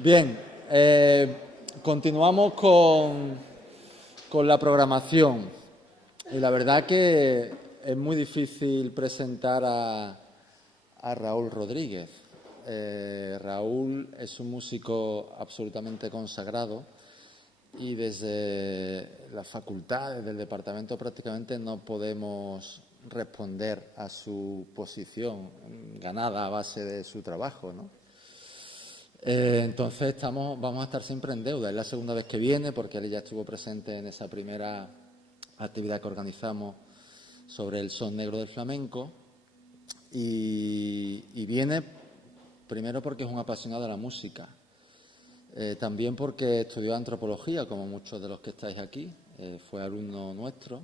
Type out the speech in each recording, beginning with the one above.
Bien, continuamos con la programación. Y la verdad que es muy difícil presentar a Raúl Rodríguez. Raúl es un músico absolutamente consagrado y desde la facultad, desde el departamento prácticamente no podemos responder a su posición ganada a base de su trabajo, ¿no? Entonces vamos a estar siempre en deuda. Es la segunda vez que viene porque él ya estuvo presente en esa primera actividad que organizamos sobre el son negro del flamenco y viene primero porque es un apasionado de la música, también porque estudió antropología, como muchos de los que estáis aquí, fue alumno nuestro,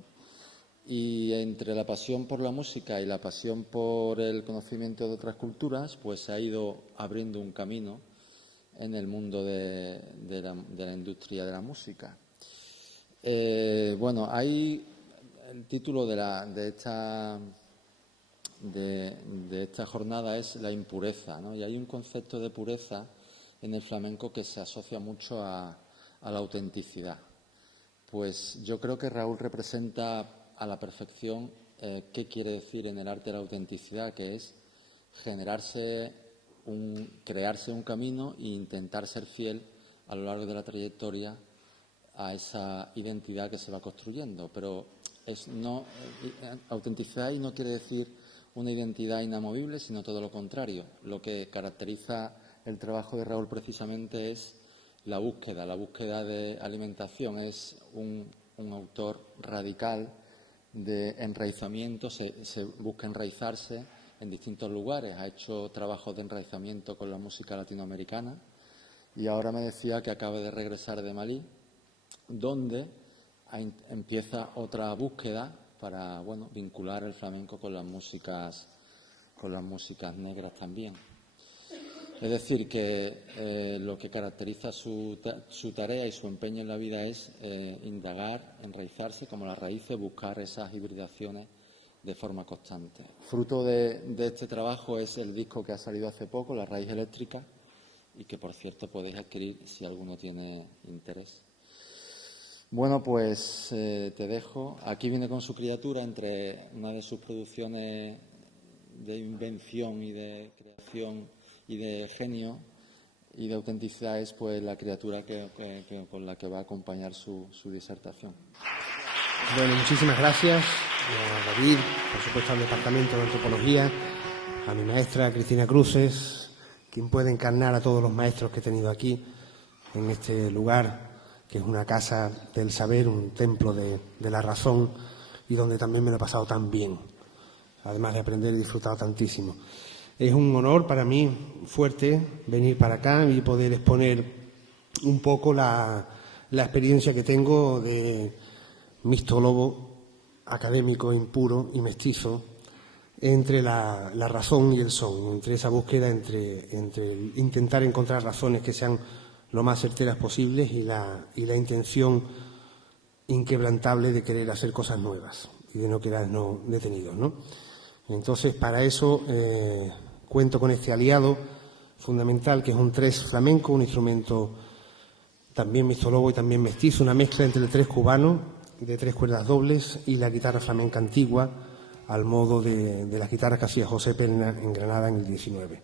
y entre la pasión por la música y la pasión por el conocimiento de otras culturas, pues se ha ido abriendo un camino en el mundo de la industria de la música. Bueno, hay el título de esta jornada es la impureza, ¿no? Y hay un concepto de pureza en el flamenco que se asocia mucho a la autenticidad. Pues yo creo que Raúl representa a la perfección qué quiere decir en el arte la autenticidad, que es crearse un camino e intentar ser fiel a lo largo de la trayectoria a esa identidad que se va construyendo. Pero autenticidad y no quiere decir una identidad inamovible, sino todo lo contrario. Lo que caracteriza el trabajo de Raúl precisamente es la búsqueda de alimentación. Es un autor radical de enraizamiento, se busca enraizarse en distintos lugares. Ha hecho trabajos de enraizamiento con la música latinoamericana y ahora me decía que acaba de regresar de Malí, donde empieza otra búsqueda para vincular el flamenco con las músicas negras también. Es decir, que lo que caracteriza su tarea y su empeño en la vida es indagar, enraizarse como las raíces, buscar esas hibridaciones de forma constante. Fruto de este trabajo es el disco que ha salido hace poco, La Raíz Eléctrica, y que, por cierto, podéis adquirir si alguno tiene interés. Bueno, pues te dejo. Aquí viene con su criatura, entre una de sus producciones de invención y de creación y de genio y de autenticidad, es pues la criatura con la que va a acompañar su disertación. Bueno, muchísimas gracias a David, por supuesto al Departamento de Antropología, a mi maestra Cristina Cruces, quien puede encarnar a todos los maestros que he tenido aquí en este lugar, que es una casa del saber, un templo de la razón y donde también me lo he pasado tan bien, además de aprender y disfrutado tantísimo. Es un honor para mí fuerte venir para acá y poder exponer un poco la experiencia que tengo de mistólogo, académico, impuro y mestizo, entre la razón y el son, entre esa búsqueda, entre intentar encontrar razones que sean lo más certeras posibles y la intención inquebrantable de querer hacer cosas nuevas y de no quedarnos detenidos, ¿no? Entonces, para eso cuento con este aliado fundamental, que es un tres flamenco, un instrumento también mixtólogo y también mestizo, una mezcla entre el tres cubano de tres cuerdas dobles y la guitarra flamenca antigua, al modo de las guitarras que hacía José Perna en Granada en el 19.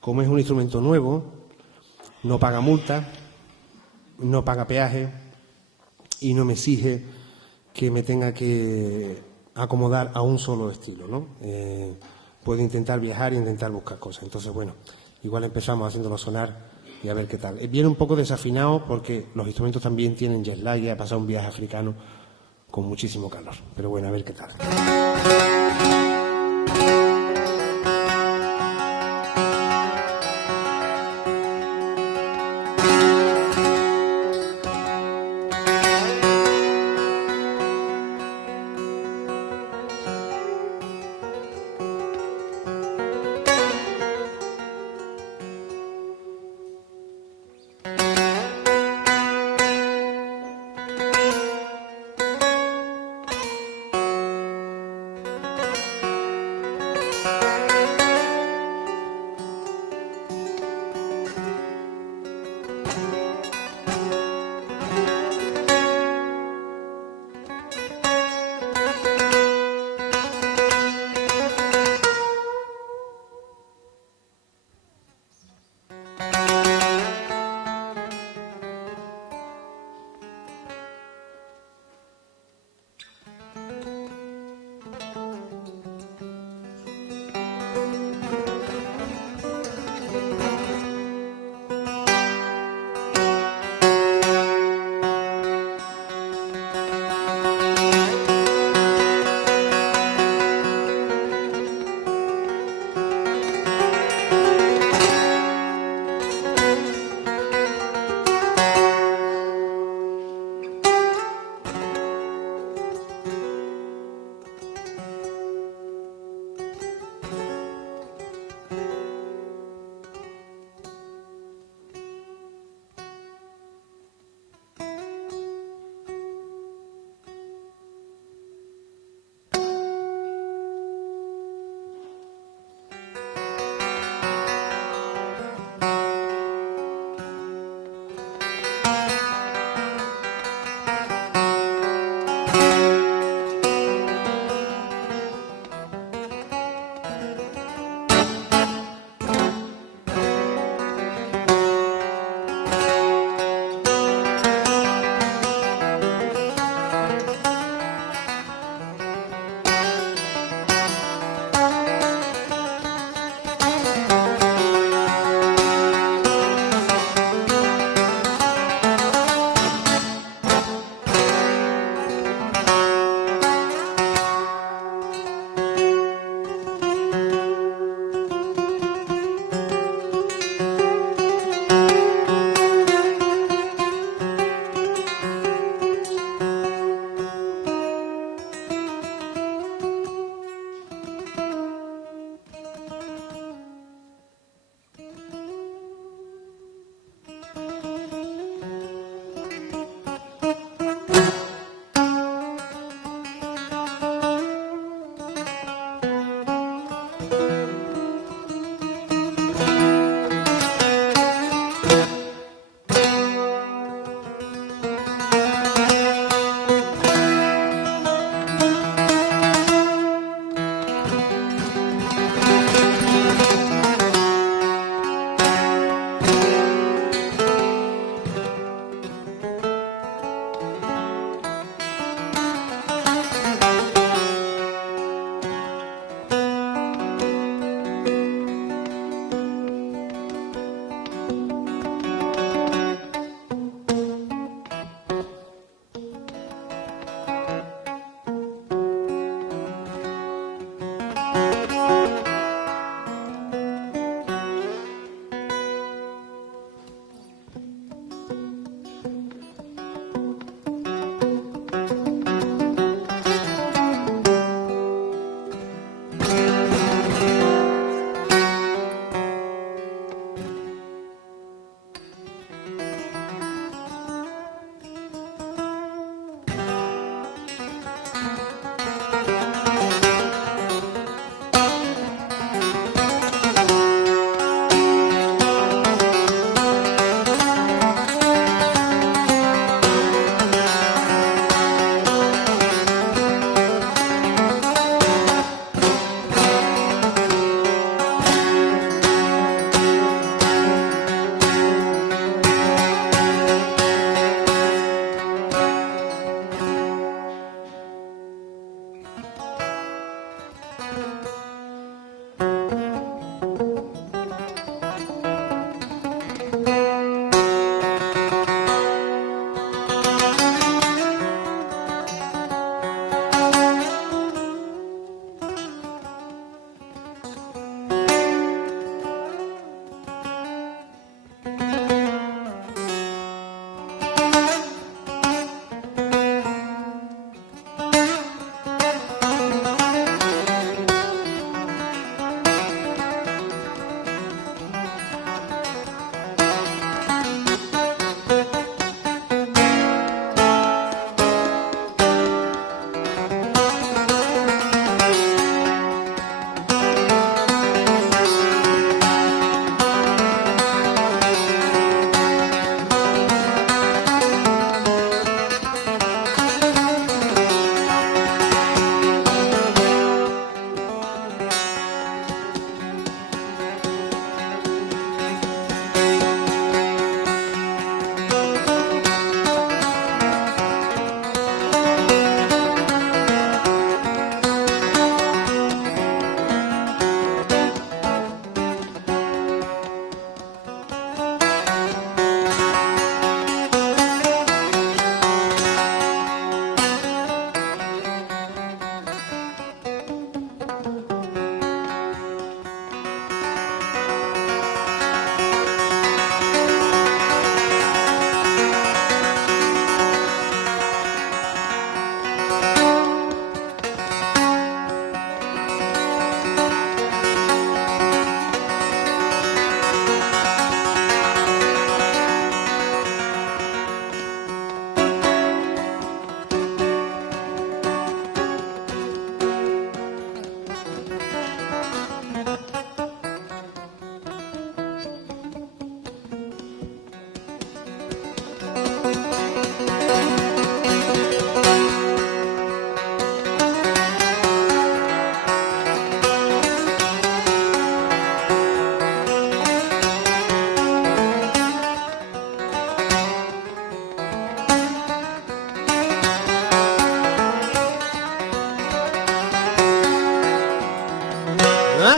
Como es un instrumento nuevo, no paga multa, no paga peaje y no me exige que me tenga que acomodar a un solo estilo, ¿no? Puedo intentar viajar e intentar buscar cosas. Entonces, bueno, igual empezamos haciéndolo sonar y a ver qué tal. Viene un poco desafinado porque los instrumentos también tienen jet lag y ha pasado un viaje africano con muchísimo calor. Pero bueno, a ver qué tal.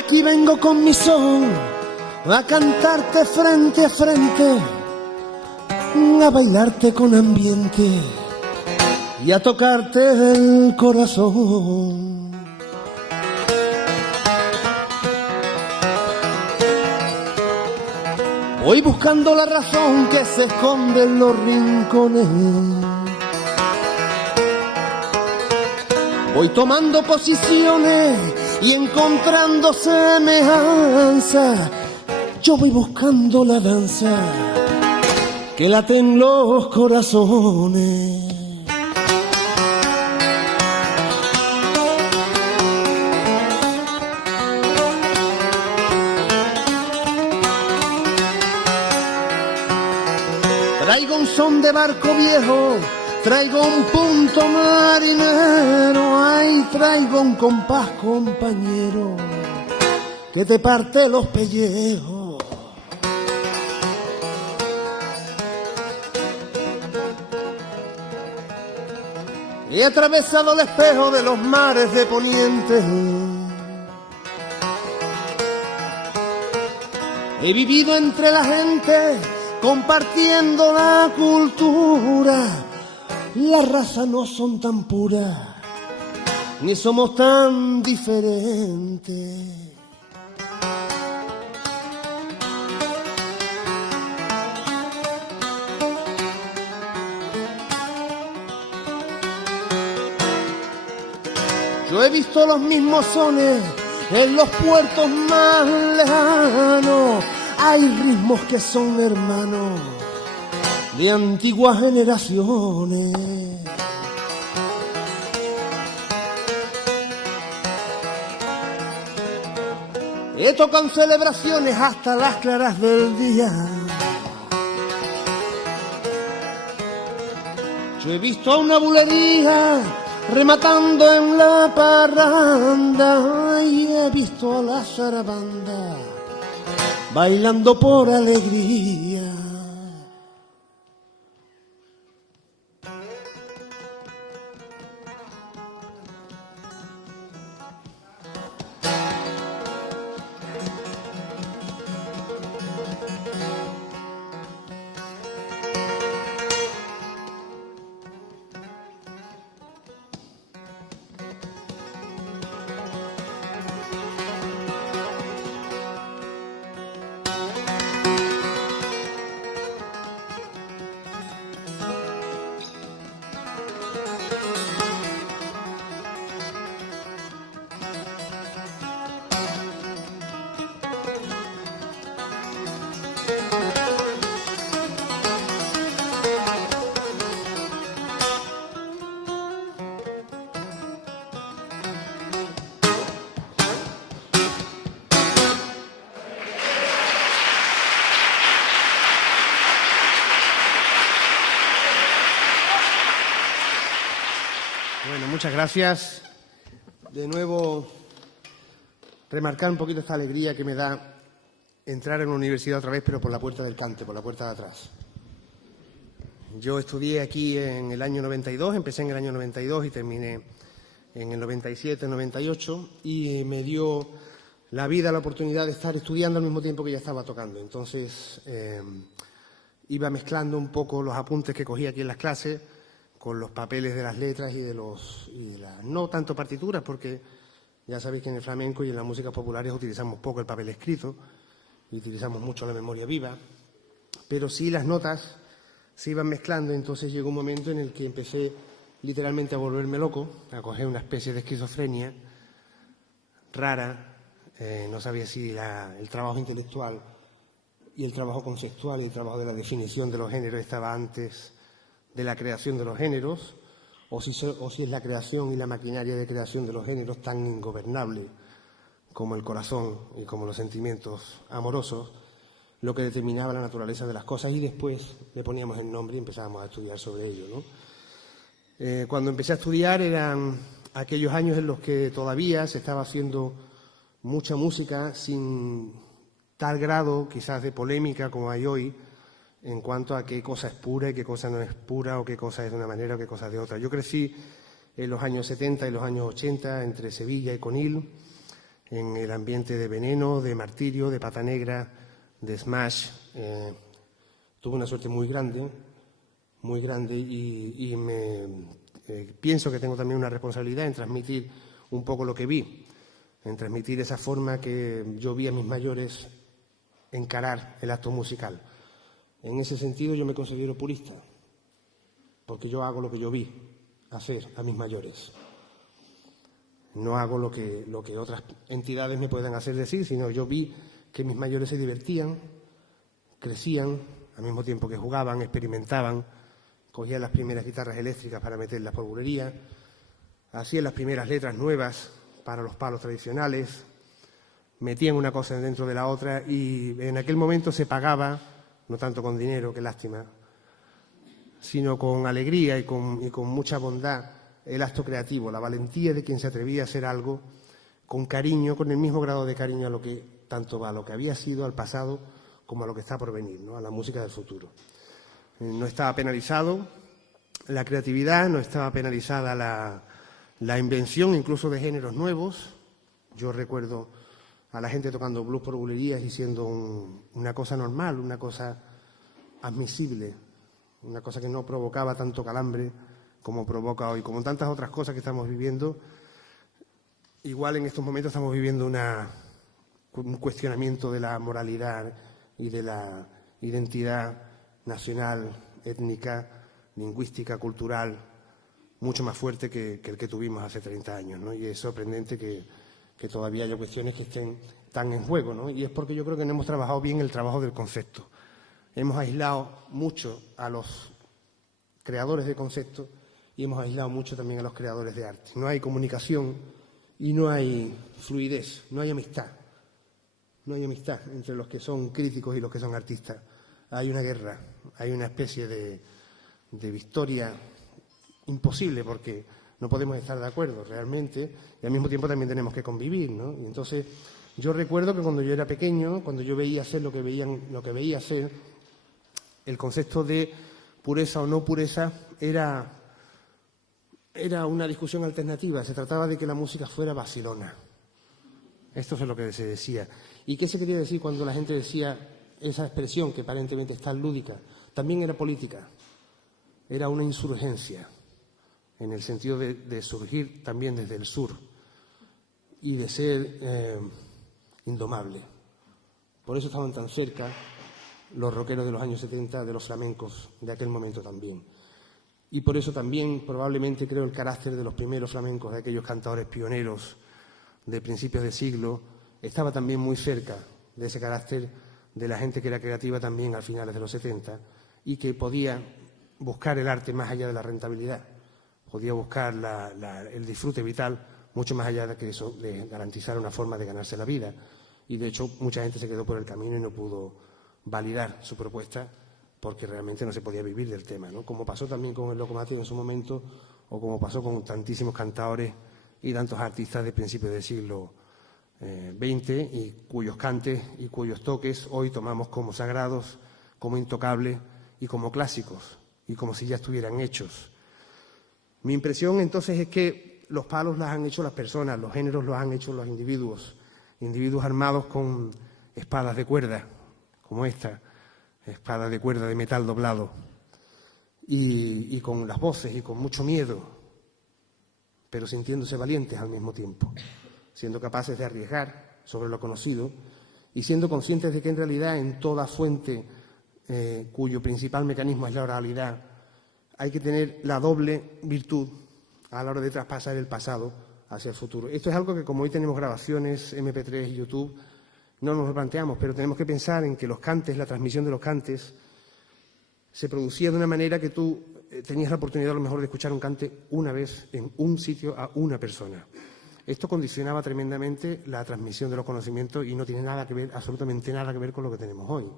Aquí vengo con mi son a cantarte frente a frente, a bailarte con ambiente y a tocarte el corazón. Voy buscando la razón que se esconde en los rincones. Voy tomando posiciones y encontrando semejanza. Yo voy buscando la danza que late en los corazones. Traigo un son de barco viejo, traigo un punto marinero, ay, traigo un compás compañero que te parte los pellejos. He atravesado el espejo de los mares de Poniente. He vivido entre la gente, compartiendo la cultura. Las razas no son tan puras, ni somos tan diferentes. Yo he visto los mismos sones en los puertos más lejanos. Hay ritmos que son hermanos de antiguas generaciones. He tocado en celebraciones hasta las claras del día. Yo he visto a una bulería rematando en la parranda y he visto a la zarabanda bailando por alegría. Bueno, muchas gracias. De nuevo, remarcar un poquito esta alegría que me da entrar en la universidad otra vez, pero por la puerta del cante, por la puerta de atrás. Yo estudié aquí en el año 92, empecé en el año 92 y terminé en el 97, 98, y me dio la vida la oportunidad de estar estudiando al mismo tiempo que ya estaba tocando. Entonces, iba mezclando un poco los apuntes que cogía aquí en las clases con los papeles de las letras y de las no tanto partituras, porque ya sabéis que en el flamenco y en las músicas populares utilizamos poco el papel escrito y utilizamos mucho la memoria viva, pero sí las notas se iban mezclando. Entonces llegó un momento en el que empecé literalmente a volverme loco, a coger una especie de esquizofrenia rara. No sabía si el trabajo intelectual y el trabajo conceptual y el trabajo de la definición de los géneros estaba antes de la creación de los géneros, o si es la creación y la maquinaria de creación de los géneros tan ingobernable como el corazón y como los sentimientos amorosos, lo que determinaba la naturaleza de las cosas, y después le poníamos el nombre y empezábamos a estudiar sobre ello, ¿no? Cuando empecé a estudiar eran aquellos años en los que todavía se estaba haciendo mucha música sin tal grado quizás de polémica como hay hoy en cuanto a qué cosa es pura y qué cosa no es pura, o qué cosa es de una manera o qué cosa es de otra. Yo crecí en los años 70 y los años 80 entre Sevilla y Conil, en el ambiente de Veneno, de Martirio, de Pata Negra, de Smash. Tuve una suerte muy grande y pienso que tengo también una responsabilidad en transmitir un poco lo que vi, en transmitir esa forma que yo vi a mis mayores encarar el acto musical. En ese sentido yo me considero purista, porque yo hago lo que yo vi hacer a mis mayores. No hago lo que otras entidades me puedan hacer decir, sino yo vi que mis mayores se divertían, crecían, al mismo tiempo que jugaban, experimentaban, cogían las primeras guitarras eléctricas para meterlas por bulería, hacían las primeras letras nuevas para los palos tradicionales, metían una cosa dentro de la otra y en aquel momento se pagaba, no tanto con dinero, qué lástima, sino con alegría y con mucha bondad, el acto creativo, la valentía de quien se atrevía a hacer algo con cariño, con el mismo grado de cariño a lo que tanto a lo que había sido, al pasado, como a lo que está por venir, ¿no? A la música del futuro. No estaba penalizado la creatividad, no estaba penalizada la invención incluso de géneros nuevos. Yo recuerdo a la gente tocando blues por bulerías y siendo una cosa normal, una cosa admisible, una cosa que no provocaba tanto calambre como provoca hoy. Como tantas otras cosas que estamos viviendo, igual en estos momentos estamos viviendo un cuestionamiento de la moralidad y de la identidad nacional, étnica, lingüística, cultural, mucho más fuerte que el que tuvimos hace 30 años, ¿no? Y es sorprendente que todavía haya cuestiones que estén tan en juego, ¿no? Y es porque yo creo que no hemos trabajado bien el trabajo del concepto. Hemos aislado mucho a los creadores de conceptos y hemos aislado mucho también a los creadores de arte. No hay comunicación y no hay fluidez, no hay amistad. No hay amistad entre los que son críticos y los que son artistas. Hay una guerra, hay una especie de victoria imposible porque no podemos estar de acuerdo realmente y al mismo tiempo también tenemos que convivir, ¿no? Y entonces yo recuerdo que cuando yo era pequeño, cuando yo veía hacer lo que veía hacer, el concepto de pureza o no pureza era una discusión alternativa. Se trataba de que la música fuera vacilona. Esto es lo que se decía. ¿Y qué se quería decir cuando la gente decía esa expresión que aparentemente es tan lúdica? También era política. Era una insurgencia, en el sentido de surgir también desde el sur y de ser indomable. Por eso estaban tan cerca los rockeros de los años 70, de los flamencos de aquel momento también. Y por eso también probablemente creo el carácter de los primeros flamencos, de aquellos cantadores pioneros de principios de siglo, estaba también muy cerca de ese carácter de la gente que era creativa también a finales de los 70 y que podía buscar el arte más allá de la rentabilidad, podía buscar el disfrute vital mucho más allá de garantizar una forma de ganarse la vida. Y de hecho mucha gente se quedó por el camino y no pudo validar su propuesta porque realmente no se podía vivir del tema, ¿no? Como pasó también con el Locomotive en su momento o como pasó con tantísimos cantadores y tantos artistas de principios del siglo XX y cuyos cantes y cuyos toques hoy tomamos como sagrados, como intocables y como clásicos y como si ya estuvieran hechos. Mi impresión entonces es que los palos los han hecho las personas, los géneros los han hecho los individuos armados con espadas de cuerda, como esta, espada de cuerda de metal doblado, y con las voces y con mucho miedo, pero sintiéndose valientes al mismo tiempo, siendo capaces de arriesgar sobre lo conocido y siendo conscientes de que en realidad en toda fuente cuyo principal mecanismo es la oralidad, hay que tener la doble virtud a la hora de traspasar el pasado hacia el futuro. Esto es algo que, como hoy tenemos grabaciones, MP3 y YouTube, no nos lo planteamos, pero tenemos que pensar en que los cantes, la transmisión de los cantes, se producía de una manera que tú tenías la oportunidad a lo mejor de escuchar un cante una vez en un sitio a una persona. Esto condicionaba tremendamente la transmisión de los conocimientos y no tiene nada que ver, absolutamente nada que ver con lo que tenemos hoy.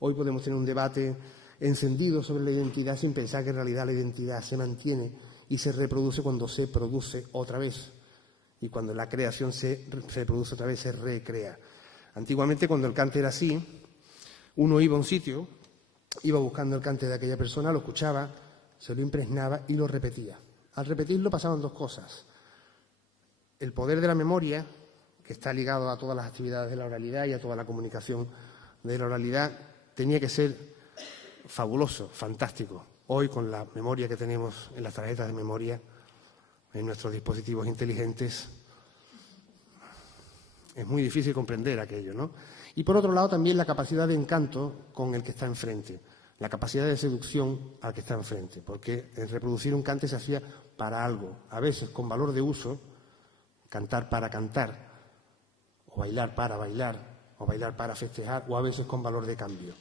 Hoy podemos tener un debate encendido sobre la identidad sin pensar que en realidad la identidad se mantiene y se reproduce cuando se produce otra vez. Y cuando la creación se produce otra vez, se recrea. Antiguamente, cuando el cante era así, uno iba a un sitio, iba buscando el cante de aquella persona, lo escuchaba, se lo impregnaba y lo repetía. Al repetirlo pasaban dos cosas. El poder de la memoria que está ligado a todas las actividades de la oralidad y a toda la comunicación de la oralidad, tenía que ser fabuloso, fantástico. Hoy, con la memoria que tenemos en las tarjetas de memoria, en nuestros dispositivos inteligentes, es muy difícil comprender aquello, ¿no? Y por otro lado, también la capacidad de encanto con el que está enfrente, la capacidad de seducción al que está enfrente, porque el reproducir un cante se hacía para algo, a veces con valor de uso, cantar para cantar, o bailar para festejar, o a veces con valor de cambio,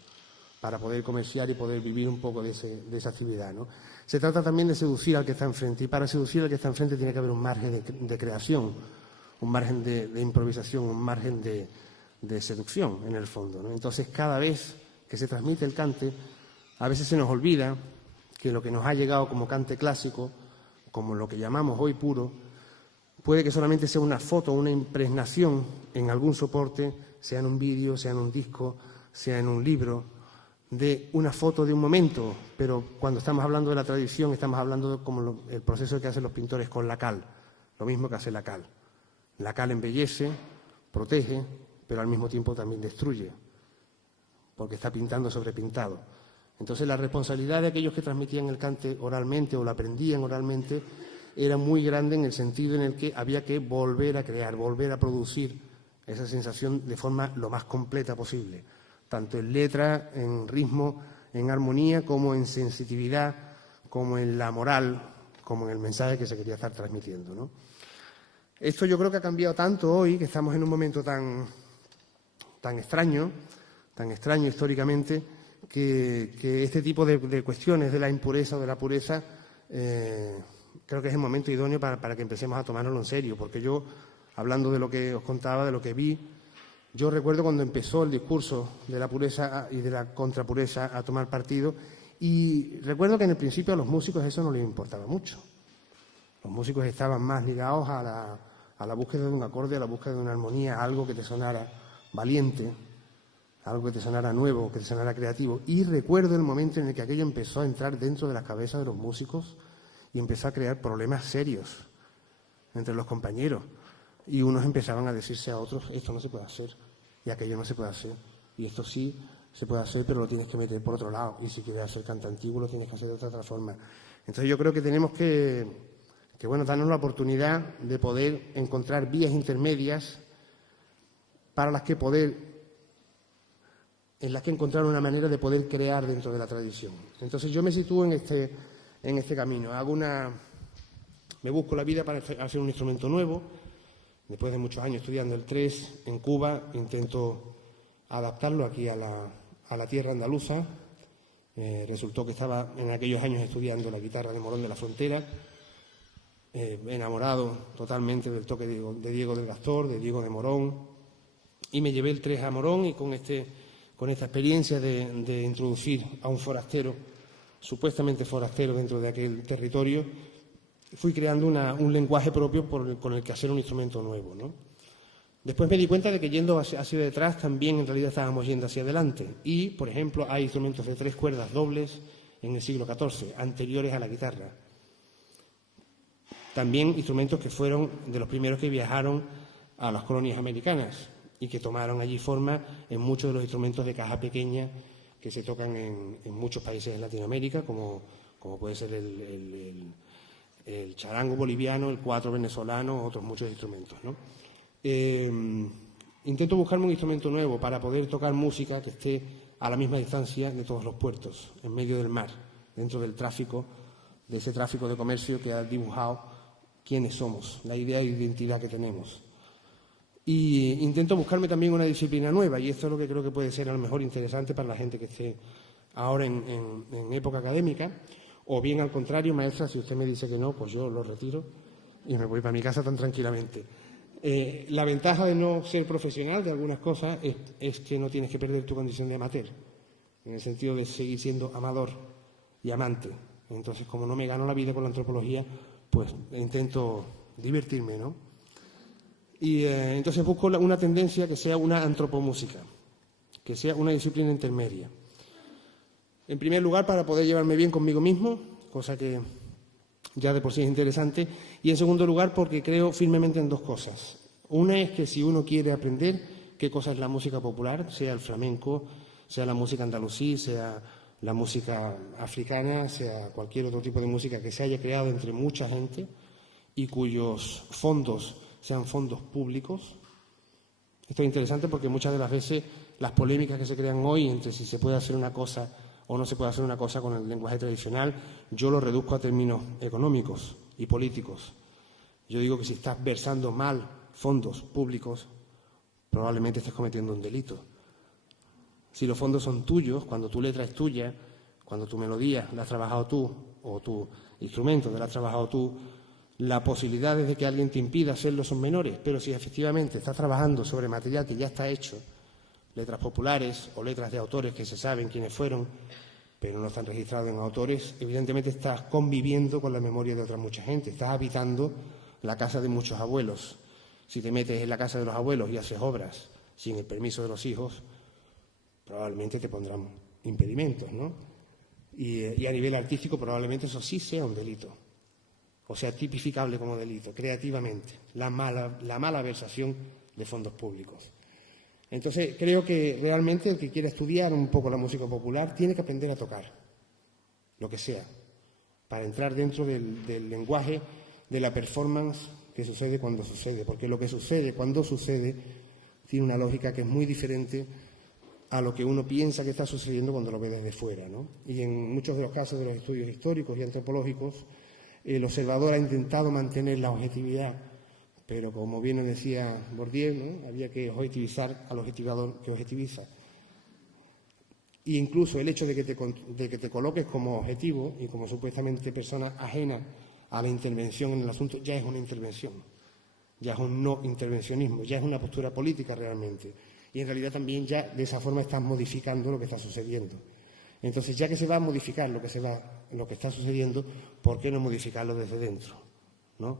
para poder comerciar y poder vivir un poco de esa actividad, ¿no? Se trata también de seducir al que está enfrente, y para seducir al que está enfrente tiene que haber un margen de creación, un margen de improvisación, un margen de seducción, en el fondo, ¿no? Entonces, cada vez que se transmite el cante, a veces se nos olvida que lo que nos ha llegado como cante clásico, como lo que llamamos hoy puro, puede que solamente sea una foto, una impregnación en algún soporte, sea en un vídeo, sea en un disco, sea en un libro, de una foto de un momento, pero cuando estamos hablando de la tradición estamos hablando de como el proceso que hacen los pintores con la cal, lo mismo que hace la cal. La cal embellece, protege, pero al mismo tiempo también destruye, porque está pintando sobre pintado. Entonces, la responsabilidad de aquellos que transmitían el cante oralmente o lo aprendían oralmente era muy grande, en el sentido en el que había que volver a crear, volver a producir esa sensación de forma lo más completa posible, tanto en letra, en ritmo, en armonía, como en sensitividad, como en la moral, como en el mensaje que se quería estar transmitiendo, ¿no? Esto yo creo que ha cambiado tanto hoy, que estamos en un momento tan extraño históricamente, que este tipo de cuestiones de la impureza o de la pureza creo que es el momento idóneo para que empecemos a tomárnoslo en serio, porque yo, hablando de lo que os contaba, de lo que vi, yo recuerdo cuando empezó el discurso de la pureza y de la contrapureza a tomar partido, y recuerdo que en el principio a los músicos eso no les importaba mucho. Los músicos estaban más ligados a la búsqueda de un acorde, a la búsqueda de una armonía, algo que te sonara valiente, algo que te sonara nuevo, que te sonara creativo. Y recuerdo el momento en el que aquello empezó a entrar dentro de las cabezas de los músicos y empezó a crear problemas serios entre los compañeros. Y unos empezaban a decirse a otros, esto no se puede hacer, y aquello no se puede hacer, y esto sí se puede hacer, pero lo tienes que meter por otro lado, y si quieres hacer cante antiguo lo tienes que hacer de otra forma. Entonces yo creo que tenemos que darnos la oportunidad de poder encontrar vías intermedias para las que encontrar una manera de poder crear dentro de la tradición. Entonces yo me sitúo en este camino. Me busco la vida para hacer un instrumento nuevo. Después de muchos años estudiando el 3 en Cuba, intento adaptarlo aquí a la tierra andaluza. Resultó que estaba en aquellos años estudiando la guitarra de Morón de la Frontera, enamorado totalmente del toque de Diego del Gastor, de Diego de Morón, y me llevé el 3 a Morón, y con esta experiencia de introducir a un forastero, supuestamente forastero, dentro de aquel territorio, fui creando un lenguaje propio con el que hacer un instrumento nuevo, ¿no? Después me di cuenta de que yendo hacia detrás también en realidad estábamos yendo hacia adelante. Y, por ejemplo, hay instrumentos de 3 cuerdas dobles en el siglo XIV, anteriores a la guitarra. También instrumentos que fueron de los primeros que viajaron a las colonias americanas y que tomaron allí forma en muchos de los instrumentos de caja pequeña que se tocan en muchos países de Latinoamérica, como puede ser el charango boliviano, el cuatro venezolano, otros muchos instrumentos, ¿no? Intento buscarme un instrumento nuevo para poder tocar música que esté a la misma distancia de todos los puertos, en medio del mar, dentro del tráfico, de ese tráfico de comercio que ha dibujado quiénes somos, la idea de identidad que tenemos. Y intento buscarme también una disciplina nueva, y esto es lo que creo que puede ser a lo mejor interesante para la gente que esté ahora en época académica, o bien al contrario, maestra, si usted me dice que no, pues yo lo retiro y me voy para mi casa tan tranquilamente. La ventaja de no ser profesional de algunas cosas es que no tienes que perder tu condición de amateur, en el sentido de seguir siendo amador y amante. Entonces, como no me gano la vida con la antropología, pues intento divertirme, ¿no? Y entonces busco una tendencia que sea una antropomúsica, que sea una disciplina intermedia. En primer lugar, para poder llevarme bien conmigo mismo, cosa que ya de por sí es interesante, y en segundo lugar, porque creo firmemente en dos cosas. Una es que si uno quiere aprender qué cosa es la música popular, sea el flamenco, sea la música andalusí, sea la música africana, sea cualquier otro tipo de música que se haya creado entre mucha gente y cuyos fondos sean fondos públicos. Esto es interesante porque muchas de las veces las polémicas que se crean hoy entre si se puede hacer una cosa o no se puede hacer una cosa con el lenguaje tradicional, yo lo reduzco a términos económicos y políticos. Yo digo que si estás versando mal fondos públicos, probablemente estés cometiendo un delito. Si los fondos son tuyos, cuando tu letra es tuya, cuando tu melodía la has trabajado tú o tu instrumento la has trabajado tú, las posibilidades de que alguien te impida hacerlo son menores. Pero si efectivamente estás trabajando sobre material que ya está hecho, letras populares o letras de autores que se saben quiénes fueron, pero no están registrados en autores, evidentemente estás conviviendo con la memoria de otra mucha gente, estás habitando la casa de muchos abuelos. Si te metes en la casa de los abuelos y haces obras sin el permiso de los hijos, probablemente te pondrán impedimentos, ¿no? Y a nivel artístico probablemente eso sí sea un delito, o sea, tipificable como delito, creativamente, la mala versación de fondos públicos. Entonces, creo que realmente el que quiera estudiar un poco la música popular tiene que aprender a tocar, lo que sea, para entrar dentro del lenguaje de la performance que sucede cuando sucede, porque lo que sucede cuando sucede tiene una lógica que es muy diferente a lo que uno piensa que está sucediendo cuando lo ve desde fuera, ¿no? Y en muchos de los casos de los estudios históricos y antropológicos, el observador ha intentado mantener la objetividad, pero como bien nos decía Bourdieu, ¿no? Había que objetivizar al objetivador que objetiviza. Y incluso el hecho de que te coloques como objetivo y como supuestamente persona ajena a la intervención en el asunto ya es una intervención, ya es un no intervencionismo, ya es una postura política realmente. Y en realidad también ya de esa forma estás modificando lo que está sucediendo. Entonces, ya que se va a modificar lo que está sucediendo, ¿por qué no modificarlo desde dentro? ¿No?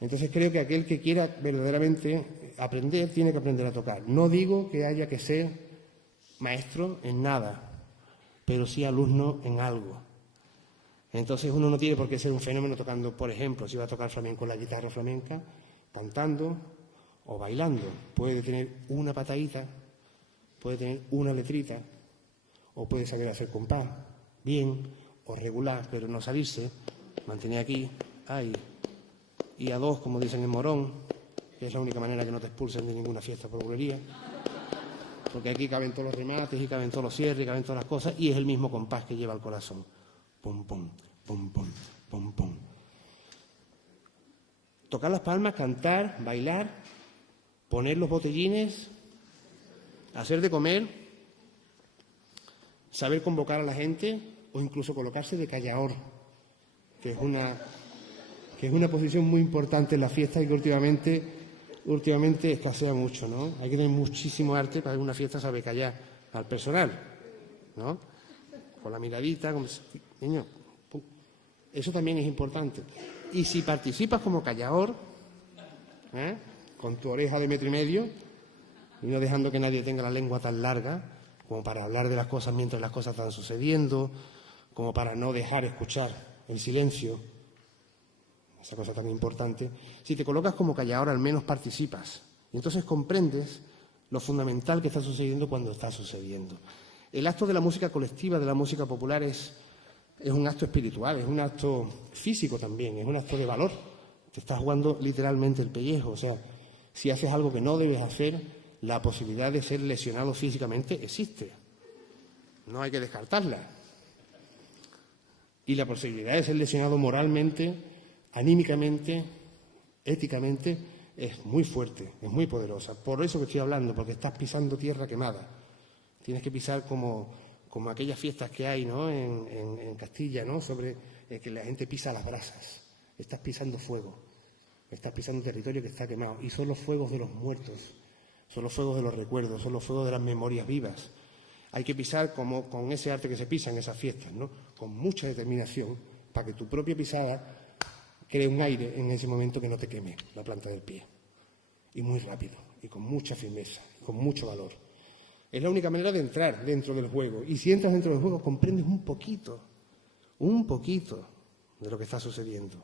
Entonces, creo que aquel que quiera verdaderamente aprender, tiene que aprender a tocar. No digo que haya que ser maestro en nada, pero sí alumno en algo. Entonces, uno no tiene por qué ser un fenómeno tocando, por ejemplo, si va a tocar flamenco la guitarra flamenca, cantando o bailando. Puede tener una patadita, puede tener una letrita, o puede saber hacer compás, bien o regular, pero no salirse, mantener aquí, ahí, y a dos, como dicen en Morón, que es la única manera que no te expulsen de ninguna fiesta por bulería, porque aquí caben todos los remates y caben todos los cierres y caben todas las cosas, y es el mismo compás que lleva el corazón. Pum, pum, pum, pum, pum, pum. Tocar las palmas, cantar, bailar, poner los botellines, hacer de comer, saber convocar a la gente o incluso colocarse de callaor, que es una posición muy importante en la fiesta y que últimamente escasea mucho, ¿no? Hay que tener muchísimo arte para que una fiesta sabe callar al personal, ¿no? Con la miradita, niño, eso también es importante. Y si participas como callaor, con tu oreja de 1,5 metros y no dejando que nadie tenga la lengua tan larga como para hablar de las cosas mientras las cosas están sucediendo, como para no dejar escuchar el silencio, esa cosa tan importante. Si te colocas como callador, al menos participas. Y entonces comprendes lo fundamental que está sucediendo cuando está sucediendo. El acto de la música colectiva, de la música popular, es un acto espiritual, es un acto físico también, es un acto de valor. Te estás jugando literalmente el pellejo. O sea, si haces algo que no debes hacer, la posibilidad de ser lesionado físicamente existe. No hay que descartarla. Y la posibilidad de ser lesionado moralmente, anímicamente, éticamente, es muy fuerte, es muy poderosa. Por eso que estoy hablando, porque estás pisando tierra quemada. Tienes que pisar como aquellas fiestas que hay, ¿no? en Castilla, ¿no? Sobre que la gente pisa las brasas. Estás pisando fuego, estás pisando territorio que está quemado. Y son los fuegos de los muertos, son los fuegos de los recuerdos, son los fuegos de las memorias vivas. Hay que pisar con ese arte que se pisa en esas fiestas, ¿no? Con mucha determinación, para que tu propia pisada cree un aire en ese momento que no te queme la planta del pie. Y muy rápido, y con mucha firmeza, y con mucho valor. Es la única manera de entrar dentro del juego. Y si entras dentro del juego, comprendes un poquito de lo que está sucediendo.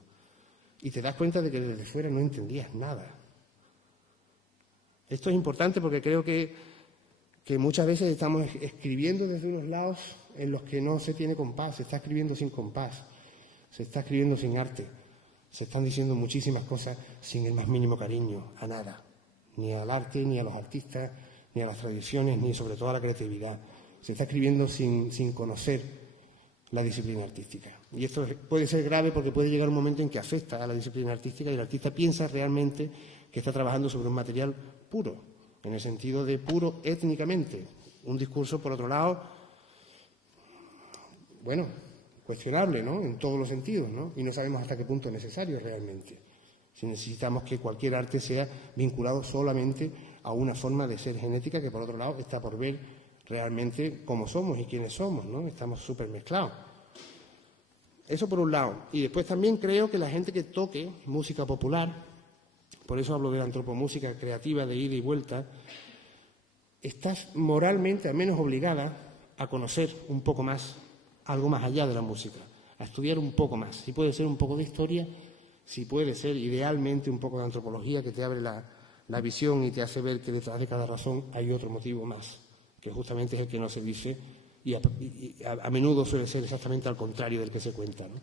Y te das cuenta de que desde fuera no entendías nada. Esto es importante porque creo que muchas veces estamos escribiendo desde unos lados en los que no se tiene compás, se está escribiendo sin compás, se está escribiendo sin arte, se están diciendo muchísimas cosas sin el más mínimo cariño a nada, ni al arte, ni a los artistas, ni a las tradiciones, ni sobre todo a la creatividad. Se está escribiendo sin conocer la disciplina artística. Y esto puede ser grave porque puede llegar un momento en que afecta a la disciplina artística y el artista piensa realmente que está trabajando sobre un material puro, en el sentido de puro étnicamente. Un discurso, por otro lado, bueno, cuestionable, ¿no?, en todos los sentidos, ¿no? Y no sabemos hasta qué punto es necesario realmente. Si necesitamos que cualquier arte sea vinculado solamente a una forma de ser genética que, por otro lado, está por ver realmente cómo somos y quiénes somos, ¿no? Estamos súper mezclados. Eso por un lado. Y después también creo que la gente que toque música popular, por eso hablo de la antropomúsica creativa de ida y vuelta, está moralmente al menos obligada a conocer un poco más, algo más allá de la música, a estudiar un poco más. Si puede ser un poco de historia, si puede ser idealmente un poco de antropología que te abre la visión y te hace ver que detrás de cada razón hay otro motivo más, que justamente es el que no se dice y a menudo suele ser exactamente al contrario del que se cuenta, ¿no?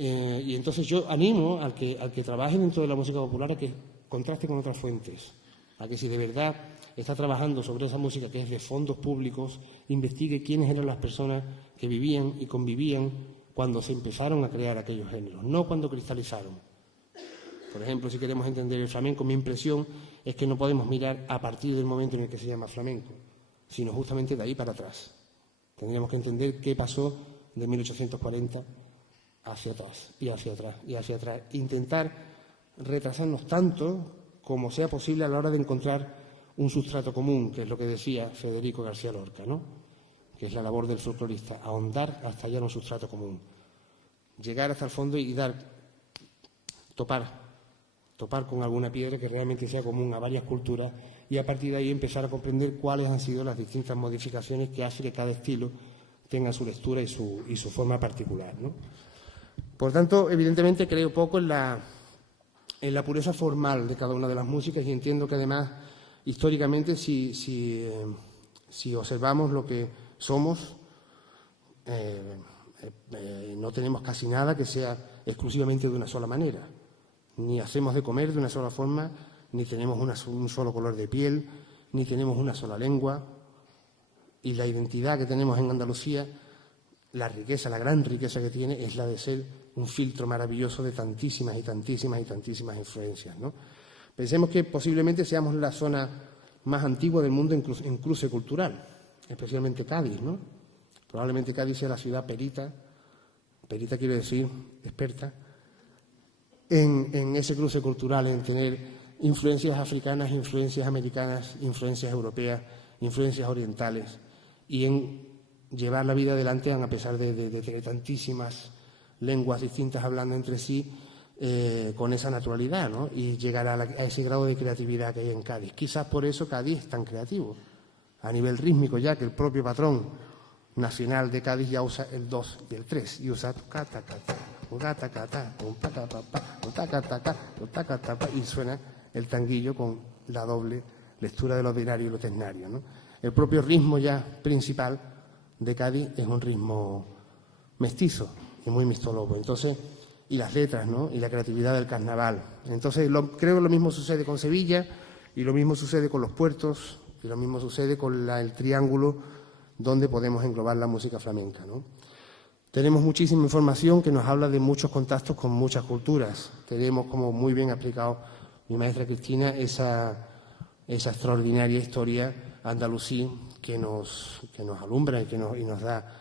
Y entonces yo animo al que trabaje dentro de la música popular a que contraste con otras fuentes, a que si de verdad está trabajando sobre esa música que es de fondos públicos, investigue quiénes eran las personas que vivían y convivían cuando se empezaron a crear aquellos géneros, no cuando cristalizaron. Por ejemplo, si queremos entender el flamenco, mi impresión es que no podemos mirar a partir del momento en el que se llama flamenco, sino justamente de ahí para atrás. Tendríamos que entender qué pasó de 1840 hacia atrás y hacia atrás y hacia atrás. Intentar retrasarnos tanto como sea posible a la hora de encontrar un sustrato común, que es lo que decía Federico García Lorca, ¿no?, que es la labor del folclorista, ahondar hasta hallar un sustrato común, llegar hasta el fondo y topar con alguna piedra que realmente sea común a varias culturas y a partir de ahí empezar a comprender cuáles han sido las distintas modificaciones que hace que cada estilo tenga su lectura y su forma particular, ¿no? Por tanto, evidentemente creo poco en la pureza formal de cada una de las músicas y entiendo que además históricamente si observamos lo que somos, no tenemos casi nada que sea exclusivamente de una sola manera. Ni hacemos de comer de una sola forma, ni tenemos un solo color de piel, ni tenemos una sola lengua. Y la identidad que tenemos en Andalucía, la riqueza, la gran riqueza que tiene, es la de ser un filtro maravilloso de tantísimas y tantísimas y tantísimas influencias, ¿no? Pensemos que posiblemente seamos la zona más antigua del mundo en cruce cultural, especialmente Cádiz, ¿no? Probablemente Cádiz sea la ciudad perita quiero decir experta, en ese cruce cultural, en tener influencias africanas, influencias americanas, influencias europeas, influencias orientales, y en llevar la vida adelante a pesar de tener tantísimas lenguas distintas hablando entre sí, con esa naturalidad, ¿no?, y llegar a ese grado de creatividad que hay en Cádiz. Quizás por eso Cádiz es tan creativo, a nivel rítmico ya, que el propio patrón nacional de Cádiz ya usa el 2 y el 3, y usa y suena el tanguillo con la doble lectura de lo ordinario y lo ternario, ¿no? El propio ritmo ya principal de Cádiz es un ritmo mestizo y muy mixtolobo. Entonces, y las letras, ¿no?, y la creatividad del carnaval. Entonces, creo que lo mismo sucede con Sevilla, y lo mismo sucede con los puertos, y lo mismo sucede con el triángulo donde podemos englobar la música flamenca, ¿no? Tenemos muchísima información que nos habla de muchos contactos con muchas culturas. Tenemos, como muy bien ha explicado mi maestra Cristina, esa extraordinaria historia andalusí que nos alumbra y nos da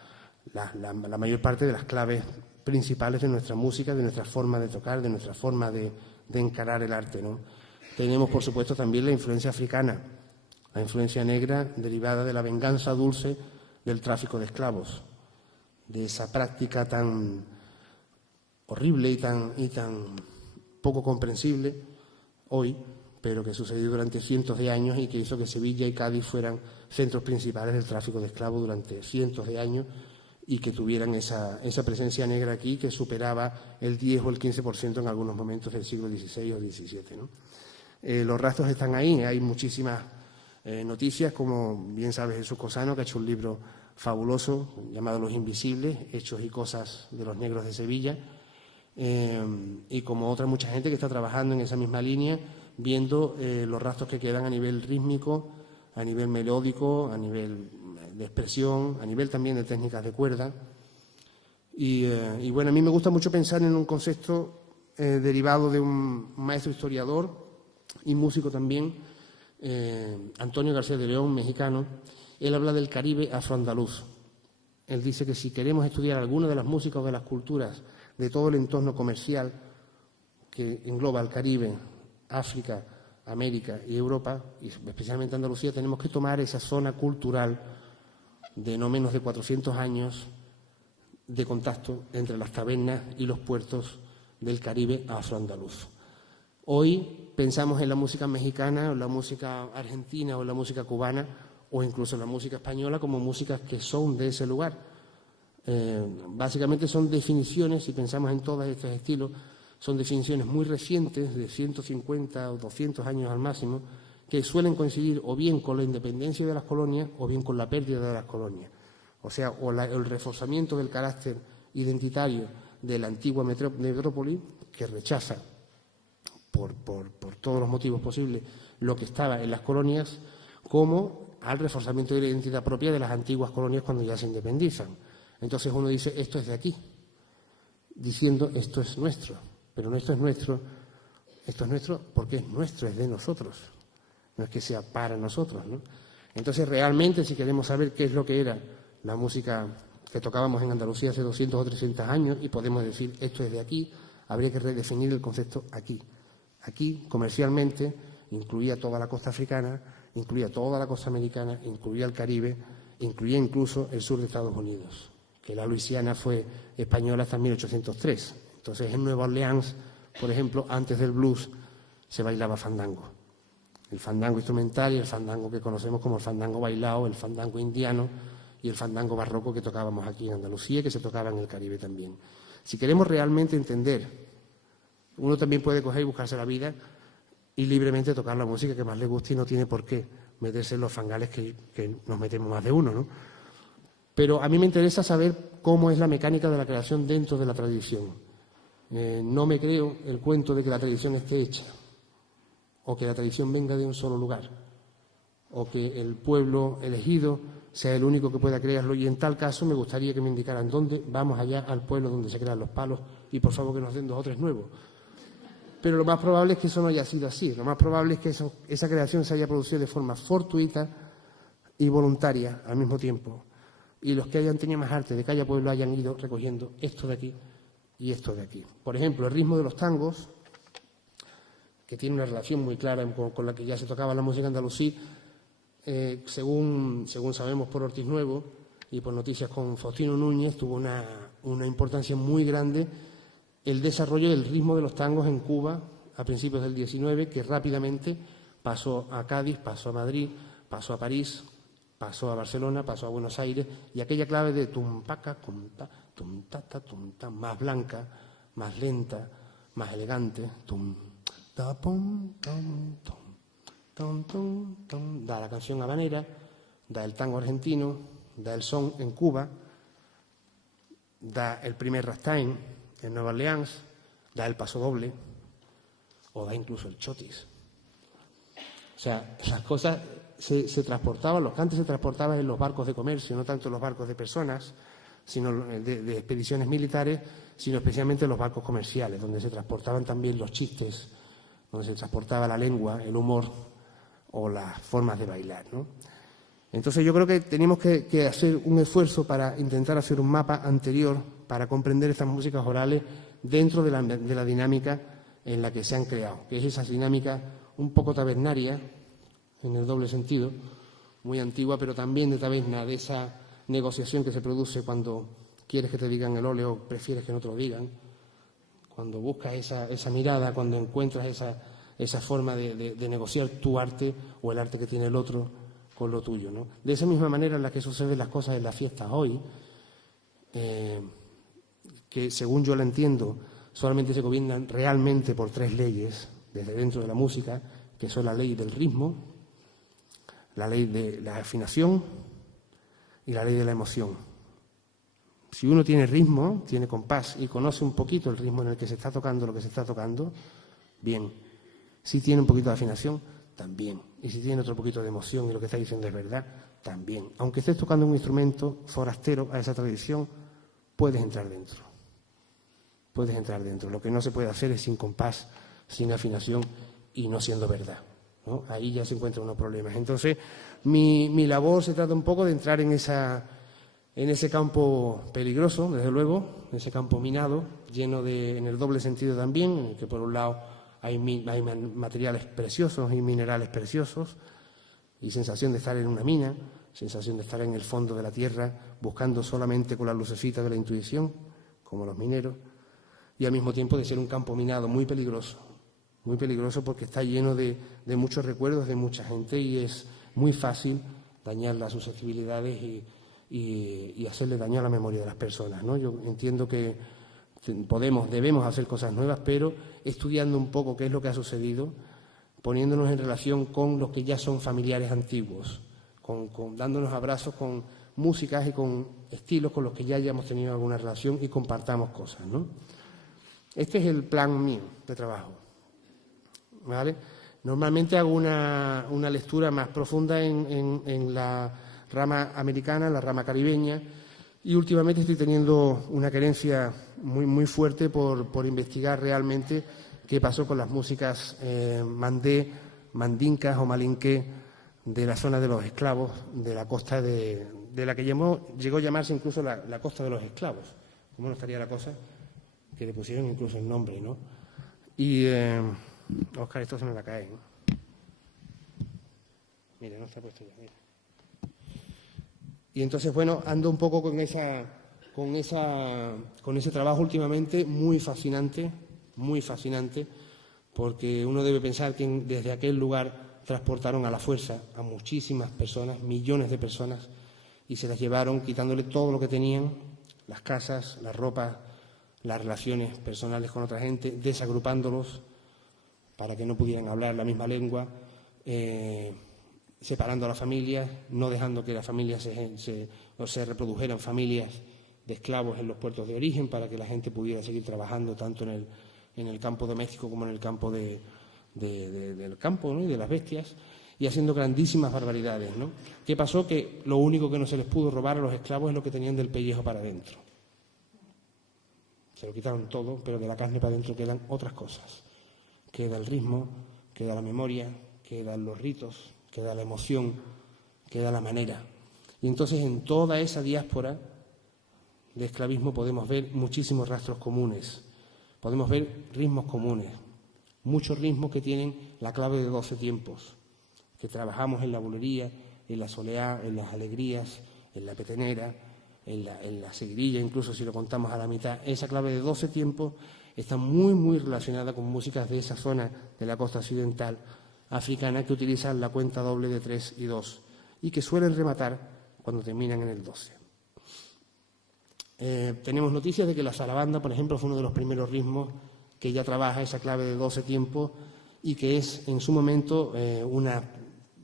la mayor parte de las claves principales de nuestra música, de nuestra forma de tocar, de nuestra forma de encarar el arte, ¿no? Tenemos, por supuesto, también la influencia africana, la influencia negra derivada de la venganza dulce del tráfico de esclavos, de esa práctica tan horrible y tan poco comprensible hoy, pero que sucedió durante cientos de años y que hizo que Sevilla y Cádiz fueran centros principales del tráfico de esclavos durante cientos de años y que tuvieran esa presencia negra aquí que superaba el 10 o el 15% en algunos momentos del siglo XVI o XVII, ¿no? Los rastros están ahí, hay muchísimas noticias, como bien sabe Jesús Cosano, que ha hecho un libro fabuloso llamado Los Invisibles, Hechos y Cosas de los Negros de Sevilla, y como otra mucha gente que está trabajando en esa misma línea, viendo los rastros que quedan a nivel rítmico, a nivel melódico, a nivel de expresión, a nivel también de técnicas de cuerda. Y bueno, a mí me gusta mucho pensar en un concepto derivado de un maestro historiador y músico también, Antonio García de León, mexicano. Él habla del Caribe afroandaluz. Él dice que si queremos estudiar alguna de las músicas o de las culturas de todo el entorno comercial que engloba el Caribe, África, América y Europa, y especialmente Andalucía, tenemos que tomar esa zona cultural de no menos de 400 años de contacto entre las tabernas y los puertos del Caribe afroandaluz. Hoy pensamos en la música mexicana, o la música argentina, o la música cubana, o incluso en la música española como músicas que son de ese lugar. Básicamente son definiciones, si pensamos en todos estos estilos, son definiciones muy recientes, de 150 o 200 años al máximo, que suelen coincidir o bien con la independencia de las colonias o bien con la pérdida de las colonias. O sea, el reforzamiento del carácter identitario de la antigua metrópoli, que rechaza por todos los motivos posibles lo que estaba en las colonias, como al reforzamiento de la identidad propia de las antiguas colonias cuando ya se independizan. Entonces uno dice, esto es de aquí, diciendo, esto es nuestro, pero no esto es nuestro porque es nuestro, es de nosotros, no es que sea para nosotros, ¿no? Entonces realmente, si queremos saber qué es lo que era la música que tocábamos en Andalucía hace 200 o 300 años y podemos decir, esto es de aquí, habría que redefinir el concepto aquí. Aquí, comercialmente, incluía toda la costa africana, incluía toda la costa americana, incluía el Caribe, incluía incluso el sur de Estados Unidos, que la Luisiana fue española hasta 1803. Entonces, en Nueva Orleans, por ejemplo, antes del blues, se bailaba fandango. El fandango instrumental y el fandango que conocemos como el fandango bailao, el fandango indiano y el fandango barroco que tocábamos aquí en Andalucía y que se tocaba en el Caribe también. Si queremos realmente entender, uno también puede coger y buscarse la vida y libremente tocar la música que más le guste y no tiene por qué meterse en los fangales que nos metemos más de uno, ¿no? Pero a mí me interesa saber cómo es la mecánica de la creación dentro de la tradición. No me creo el cuento de que la tradición esté hecha, o que la tradición venga de un solo lugar, o que el pueblo elegido sea el único que pueda crearlo, y en tal caso me gustaría que me indicaran dónde vamos allá al pueblo donde se crean los palos y por favor que nos den 2 o 3 nuevos. Pero lo más probable es que eso no haya sido así, lo más probable es que esa creación se haya producido de forma fortuita y voluntaria al mismo tiempo, y los que hayan tenido más arte de cada pueblo hayan ido recogiendo esto de aquí y esto de aquí. Por ejemplo, el ritmo de los tangos, que tiene una relación muy clara con la que ya se tocaba la música andalusí, según sabemos por Ortiz Nuevo y por noticias con Faustino Núñez, tuvo una importancia muy grande el desarrollo del ritmo de los tangos en Cuba a principios del 19, que rápidamente pasó a Cádiz, pasó a Madrid, pasó a París, pasó a Barcelona, pasó a Buenos Aires, y aquella clave de tumpaca, tumta, tumtata, tumta, más blanca, más lenta, más elegante, tum, da, pum, tum, tum, tum, tum, tum, da la canción habanera, da el tango argentino, da el son en Cuba, da el primer ragtime en Nueva Orleans, da el paso doble o da incluso el chotis. O sea, las cosas se transportaban, los cantes se transportaban en los barcos de comercio, no tanto en los barcos de personas, sino de expediciones militares, sino especialmente en los barcos comerciales, donde se transportaban también los chistes, donde se transportaba la lengua, el humor o las formas de bailar, ¿no? Entonces yo creo que tenemos que hacer un esfuerzo para intentar hacer un mapa anterior para comprender estas músicas orales dentro de la dinámica en la que se han creado, que es esa dinámica un poco tabernaria, en el doble sentido, muy antigua, pero también de taberna, de esa negociación que se produce cuando quieres que te digan el óleo, prefieres que no te lo digan, cuando buscas esa mirada, cuando encuentras esa forma de negociar tu arte o el arte que tiene el otro con lo tuyo, ¿no? De esa misma manera en la que suceden las cosas en las fiestas hoy, que según yo la entiendo, solamente se gobiernan realmente por 3 leyes desde dentro de la música, que son la ley del ritmo, la ley de la afinación y la ley de la emoción. Si uno tiene ritmo, tiene compás y conoce un poquito el ritmo en el que se está tocando lo que se está tocando, bien. Si tiene un poquito de afinación, también. Y si tiene otro poquito de emoción y lo que está diciendo es verdad, también. Aunque estés tocando un instrumento forastero a esa tradición, puedes entrar dentro. Puedes entrar dentro. Lo que no se puede hacer es sin compás, sin afinación y no siendo verdad, ¿no? Ahí ya se encuentran unos problemas. Entonces, mi labor se trata un poco de entrar en ese campo peligroso, desde luego, en ese campo minado, lleno de, en el doble sentido también, que por un lado hay materiales preciosos y minerales preciosos, y sensación de estar en una mina, sensación de estar en el fondo de la tierra, buscando solamente con la lucecita de la intuición, como los mineros, y al mismo tiempo de ser un campo minado muy peligroso porque está lleno de muchos recuerdos de mucha gente y es muy fácil dañar las susceptibilidades y hacerle daño a la memoria de las personas, ¿no? Yo entiendo que debemos hacer cosas nuevas, pero estudiando un poco qué es lo que ha sucedido, poniéndonos en relación con los que ya son familiares antiguos, dándonos abrazos con músicas y con estilos con los que ya hayamos tenido alguna relación y compartamos cosas, ¿no? Este es el plan mío de trabajo, ¿vale? Normalmente hago una lectura más profunda en la rama americana, la rama caribeña, y últimamente estoy teniendo una querencia muy, muy fuerte por investigar realmente qué pasó con las músicas mandinkas o malinqué de la zona de los esclavos, de la costa de la que llegó a llamarse incluso la costa de los esclavos. ¿Cómo no estaría la cosa? Que le pusieron incluso el nombre, ¿no? Y, Óscar, esto se me va a caer, ¿no? Mire, no está puesto ya, mira. Y entonces, bueno, ando un poco con ese trabajo últimamente muy fascinante, porque uno debe pensar que desde aquel lugar transportaron a la fuerza a muchísimas personas, millones de personas, y se las llevaron quitándole todo lo que tenían, las casas, la ropa, las relaciones personales con otra gente, desagrupándolos para que no pudieran hablar la misma lengua, separando a las familias, no dejando que las familias se reprodujeran familias de esclavos en los puertos de origen para que la gente pudiera seguir trabajando tanto en el campo doméstico como en el campo del campo, ¿no? Y de las bestias, y haciendo grandísimas barbaridades, ¿no? ¿Qué pasó? Que lo único que no se les pudo robar a los esclavos es lo que tenían del pellejo para adentro. Se lo quitaron todo, pero de la carne para adentro quedan otras cosas. Queda el ritmo, queda la memoria, quedan los ritos, queda la emoción, queda la manera. Y entonces en toda esa diáspora de esclavismo podemos ver muchísimos rastros comunes, podemos ver ritmos comunes, muchos ritmos que tienen la clave de 12 tiempos, que trabajamos en la bulería, en la soleá, en las alegrías, en la petenera, en la seguidilla, incluso si lo contamos a la mitad. Esa clave de 12 tiempos está muy, muy relacionada con músicas de esa zona de la costa occidental africana que utilizan la cuenta doble de 3 y 2 y que suelen rematar cuando terminan en el 12. Tenemos noticias de que la zarabanda, por ejemplo, fue uno de los primeros ritmos que ya trabaja esa clave de 12 tiempos y que es en su momento un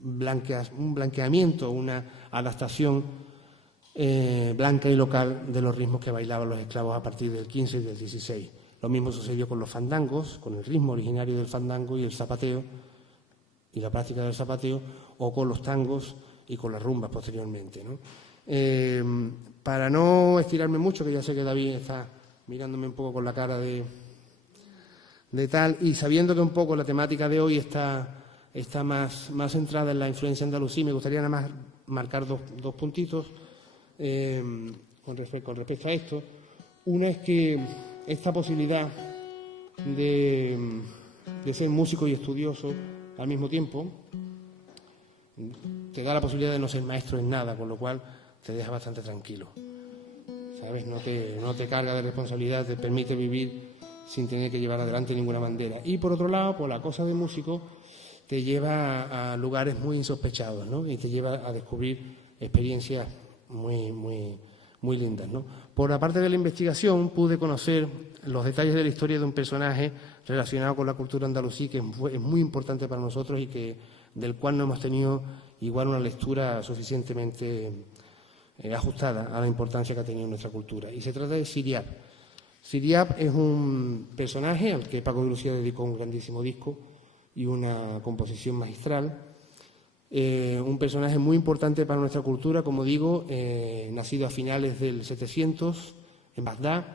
blanqueamiento, una adaptación blanca y local de los ritmos que bailaban los esclavos a partir del 15 y del 16. Lo mismo sucedió con los fandangos, con el ritmo originario del fandango y el zapateo, y la práctica del zapateo, o con los tangos y con las rumbas posteriormente, ¿no? Para no estirarme mucho, que ya sé que David está mirándome un poco con la cara de tal, y sabiendo que un poco la temática de hoy está más centrada en la influencia andalusí, me gustaría nada más marcar dos puntitos con respecto a esto. Una es que esta posibilidad de ser músico y estudioso al mismo tiempo te da la posibilidad de no ser maestro en nada, con lo cual te deja bastante tranquilo, ¿sabes? No te carga de responsabilidad, te permite vivir sin tener que llevar adelante ninguna bandera. Y por otro lado, por la cosa de músico, te lleva a lugares muy insospechados, ¿no? Y te lleva a descubrir experiencias muy, muy, muy lindas, ¿no? Por la parte de la investigación pude conocer los detalles de la historia de un personaje relacionado con la cultura andalusí que es muy importante para nosotros y del cual no hemos tenido igual una lectura suficientemente ajustada a la importancia que ha tenido nuestra cultura. Y se trata de Siriap. Siriap es un personaje al que Paco de Lucía dedicó un grandísimo disco y una composición magistral. Un personaje muy importante para nuestra cultura, como digo, nacido a finales del 700 en Bagdad,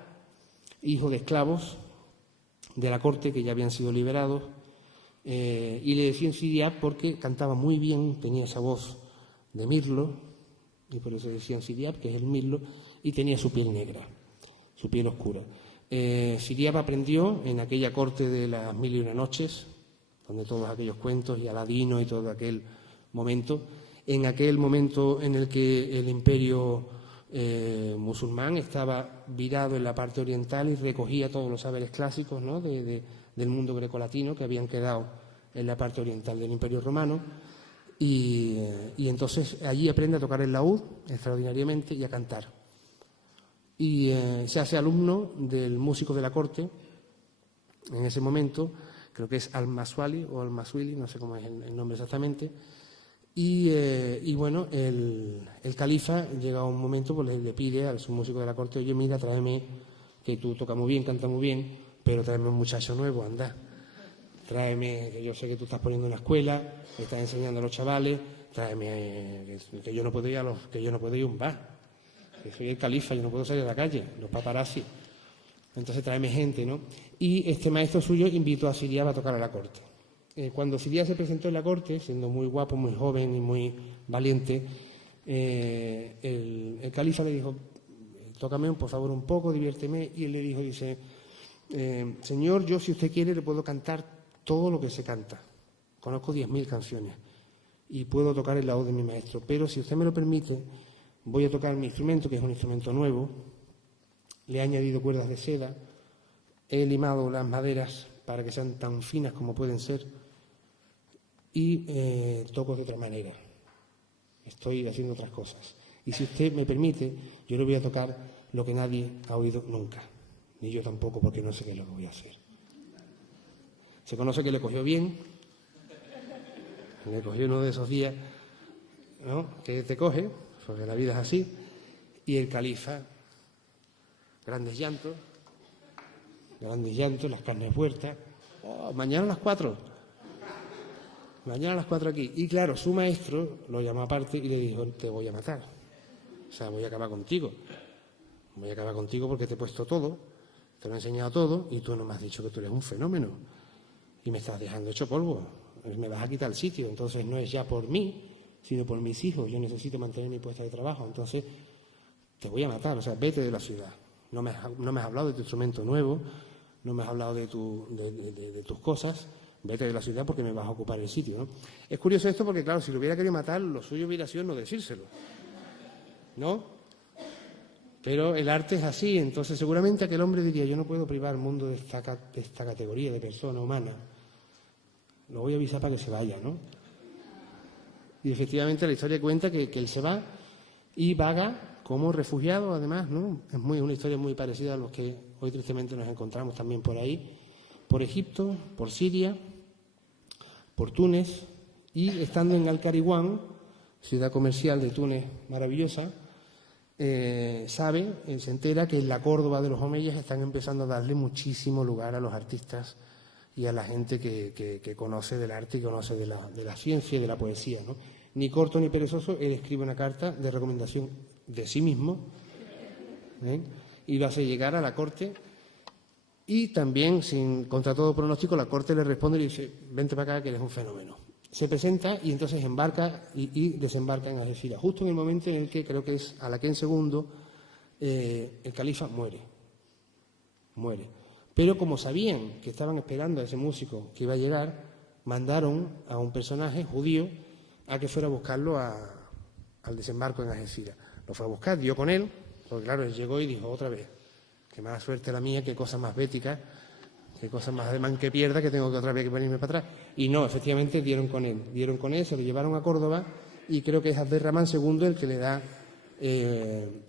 hijo de esclavos de la corte que ya habían sido liberados, y le decían Siriap porque cantaba muy bien, tenía esa voz de mirlo, y por eso decían Siriap, que es el mirlo, y tenía su piel negra, su piel oscura. Siriap aprendió en aquella corte de las 1001 noches, donde todos aquellos cuentos y Aladino y todo aquel momento, en aquel momento en el que el imperio musulmán estaba virado en la parte oriental y recogía todos los saberes clásicos, ¿no?, del mundo grecolatino que habían quedado en la parte oriental del imperio romano, y entonces allí aprende a tocar el laúd extraordinariamente y a cantar. Y se hace alumno del músico de la corte en ese momento, creo que es Al-Maswali o Al-Maswili, no sé cómo es el nombre exactamente. Y bueno, el califa llega a un momento, pues le pide a su músico de la corte: oye, mira, tráeme, que tú tocas muy bien, cantas muy bien, pero tráeme un muchacho nuevo, anda. Tráeme, que yo sé que tú estás poniendo una escuela, que estás enseñando a los chavales, tráeme, que yo no puedo ir a un bar, que soy el califa, yo no puedo salir a la calle, los paparazzi. Entonces tráeme gente, ¿no? Y este maestro suyo invitó a Siriap a tocar a la corte. Cuando Siriap se presentó en la corte, siendo muy guapo, muy joven y muy valiente, el califa le dijo: tócame por favor un poco, diviérteme. Y él le dijo, dice, señor, yo si usted quiere le puedo cantar todo lo que se canta. Conozco 10.000 canciones y puedo tocar el laúd de mi maestro, pero si usted me lo permite, voy a tocar mi instrumento, que es un instrumento nuevo. Le he añadido cuerdas de seda, he limado las maderas para que sean tan finas como pueden ser, y toco de otra manera. Estoy haciendo otras cosas. Y si usted me permite, yo le voy a tocar lo que nadie ha oído nunca, ni yo tampoco, porque no sé qué es lo que voy a hacer. Se conoce que le cogió bien, le cogió uno de esos días, ¿no?, que te coge, porque la vida es así, y el califa, grandes llantos, las carnes huertas. Oh, mañana a las 4. Mañana a las 4 aquí. Y claro, su maestro lo llamó aparte y le dijo: te voy a matar. O sea, voy a acabar contigo. Voy a acabar contigo porque te he puesto todo, te lo he enseñado todo y tú no me has dicho que tú eres un fenómeno. Y me estás dejando hecho polvo. Me vas a quitar el sitio. Entonces no es ya por mí, sino por mis hijos. Yo necesito mantener mi puesto de trabajo. Entonces te voy a matar. O sea, vete de la ciudad. No me has hablado de tu instrumento nuevo, no me has hablado de tus cosas, vete de la ciudad porque me vas a ocupar el sitio, ¿no? Es curioso esto porque, claro, si lo hubiera querido matar, lo suyo hubiera sido no decírselo, ¿no? Pero el arte es así, entonces seguramente aquel hombre diría: yo no puedo privar al mundo de esta categoría de persona humana, lo voy a avisar para que se vaya, ¿no? Y efectivamente la historia cuenta que él se va y vaga como refugiado, además, ¿no? Es una historia muy parecida a los que hoy tristemente nos encontramos también por ahí, por Egipto, por Siria, por Túnez, y estando en Al-Kariwan, ciudad comercial de Túnez maravillosa, se entera que en la Córdoba de los Omeyas están empezando a darle muchísimo lugar a los artistas y a la gente que conoce del arte y conoce de la ciencia y de la poesía, ¿no? Ni corto ni perezoso, él escribe una carta de recomendación de sí mismo, y lo hace llegar a la corte, y también, contra todo pronóstico, la corte le responde y le dice: vente para acá que eres un fenómeno. Se presenta y entonces embarca y desembarca en Algeciras, justo en el momento en el que, creo que es Alaquén II, el califa muere. Pero como sabían que estaban esperando a ese músico que iba a llegar, mandaron a un personaje judío a que fuera a buscarlo al desembarco en Algeciras. Lo fue a buscar, dio con él, porque claro, él llegó y dijo: otra vez, qué mala suerte la mía, qué cosa más bética, qué cosa más de man que pierda, que tengo que otra vez que venirme para atrás. Y no, efectivamente dieron con él, se lo llevaron a Córdoba, y creo que es Abderramán II el que le da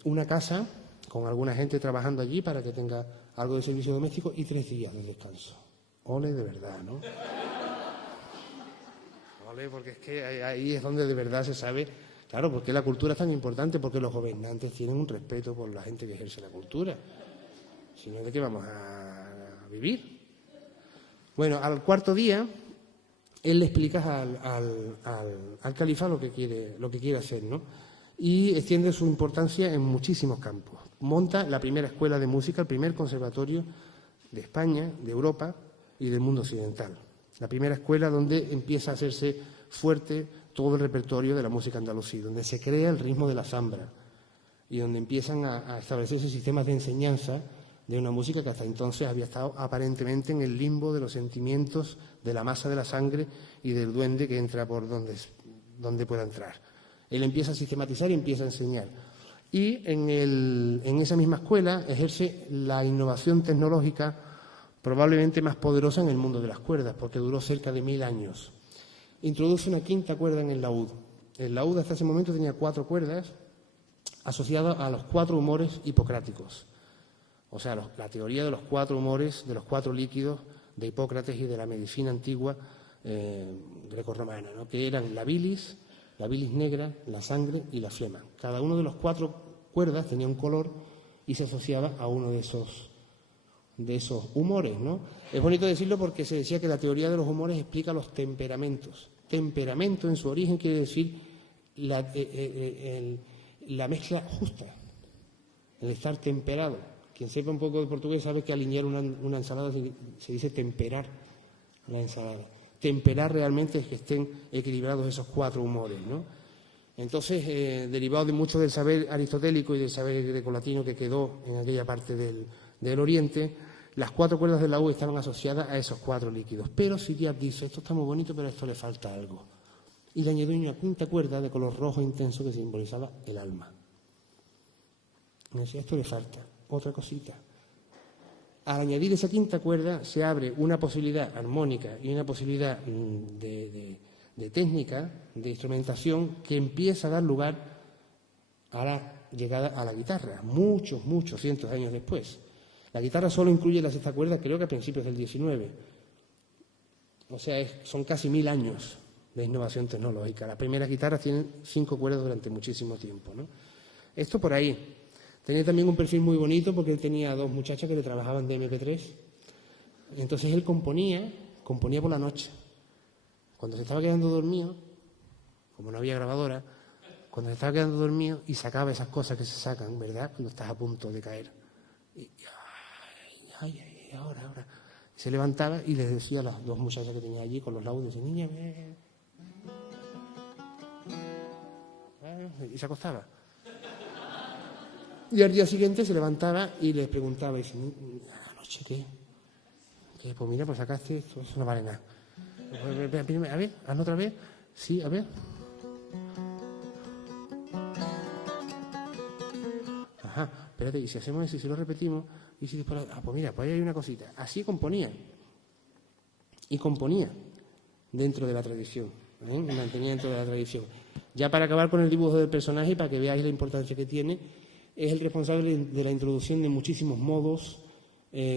una casa con alguna gente trabajando allí para que tenga algo de servicio doméstico y 3 días de descanso. Ole de verdad, ¿no? Ole, porque es que ahí es donde de verdad se sabe, claro, porque la cultura es tan importante, porque los gobernantes tienen un respeto por la gente que ejerce la cultura. Si no, ¿de qué vamos a vivir? Bueno, al 4.º día, él le explica al califa lo que quiere hacer, ¿no? Y extiende su importancia en muchísimos campos. Monta la primera escuela de música, el primer conservatorio de España, de Europa y del mundo occidental. La primera escuela donde empieza a hacerse fuerte todo el repertorio de la música andalusí, donde se crea el ritmo de la zambra y donde empiezan a establecerse sistemas de enseñanza de una música que hasta entonces había estado aparentemente en el limbo de los sentimientos de la masa de la sangre y del duende que entra por donde pueda entrar. Él empieza a sistematizar y empieza a enseñar. Y en esa misma escuela ejerce la innovación tecnológica probablemente más poderosa en el mundo de las cuerdas, porque duró cerca de 1000 años. Introduce una 5ª cuerda en el laúd. El laúd hasta ese momento tenía 4 cuerdas asociadas a los 4 humores hipocráticos. O sea, la teoría de los 4 humores, de los 4 líquidos de Hipócrates y de la medicina antigua grecorromana, ¿no? Que eran la bilis negra, la sangre y la flema. Cada uno de los 4 cuerdas tenía un color y se asociaba a uno de esos humores, ¿no? Es bonito decirlo porque se decía que la teoría de los humores explica los temperamentos. Temperamento en su origen quiere decir la mezcla justa, el estar temperado. Quien sepa un poco de portugués sabe que alinear una ensalada se dice temperar la ensalada. Temperar realmente es que estén equilibrados esos 4 humores, ¿no? Entonces, derivado de mucho del saber aristotélico y del saber grecolatino que quedó en aquella parte del Oriente, las 4 cuerdas del laúd estaban asociadas a esos 4 líquidos. Pero Siriac dice, esto está muy bonito, pero a esto le falta algo. Y le añadió una 5ª cuerda de color rojo intenso que simbolizaba el alma. Me decía, esto le falta otra cosita. Al añadir esa 5ª cuerda se abre una posibilidad armónica y una posibilidad de técnica, de instrumentación, que empieza a dar lugar a la llegada a la guitarra, muchos cientos de años después. La guitarra solo incluye la 6ª cuerda, creo que a principios del 19. O sea, son casi 1000 años de innovación tecnológica. Las primeras guitarras tienen 5 cuerdas durante muchísimo tiempo, ¿no? Esto por ahí. Tenía también un perfil muy bonito porque él tenía 2 muchachas que le trabajaban de MP3. Entonces él componía por la noche. Cuando se estaba quedando dormido, como no había grabadora, cuando se estaba quedando dormido y sacaba esas cosas que se sacan, ¿verdad? Cuando estás a punto de caer. Y ahora. Y se levantaba y les decía a las 2 muchachas que tenía allí con los laudos, niña, y se acostaba. Y al día siguiente se levantaba y les preguntaba, y dice, ¿anoche qué? Pues mira, pues sacaste esto, eso no vale nada. A ver, hazlo otra vez. Sí, a ver. Ajá, espérate, y si hacemos eso y si lo repetimos, y si después, pues mira, pues ahí hay una cosita. Así componía. Y componía dentro de la tradición, mantenía dentro de la tradición. Ya para acabar con el dibujo del personaje, para que veáis la importancia que tiene, es el responsable de la introducción de muchísimos modos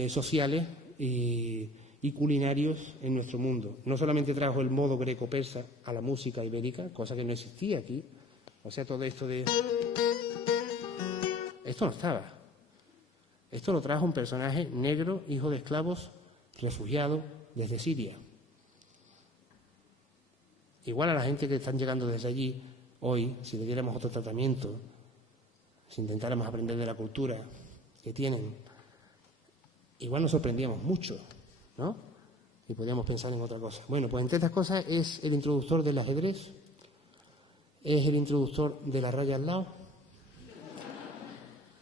sociales y culinarios en nuestro mundo. No solamente trajo el modo greco-persa a la música ibérica, cosa que no existía aquí. O sea, todo esto Esto no estaba. Esto lo trajo un personaje negro, hijo de esclavos, refugiado desde Siria. Igual a la gente que están llegando desde allí, hoy, si le diéramos otro tratamiento, si intentáramos aprender de la cultura que tienen, igual nos sorprendíamos mucho, ¿no? Y podríamos pensar en otra cosa. Bueno, pues entre estas cosas es el introductor del ajedrez, es el introductor de la raya al lado.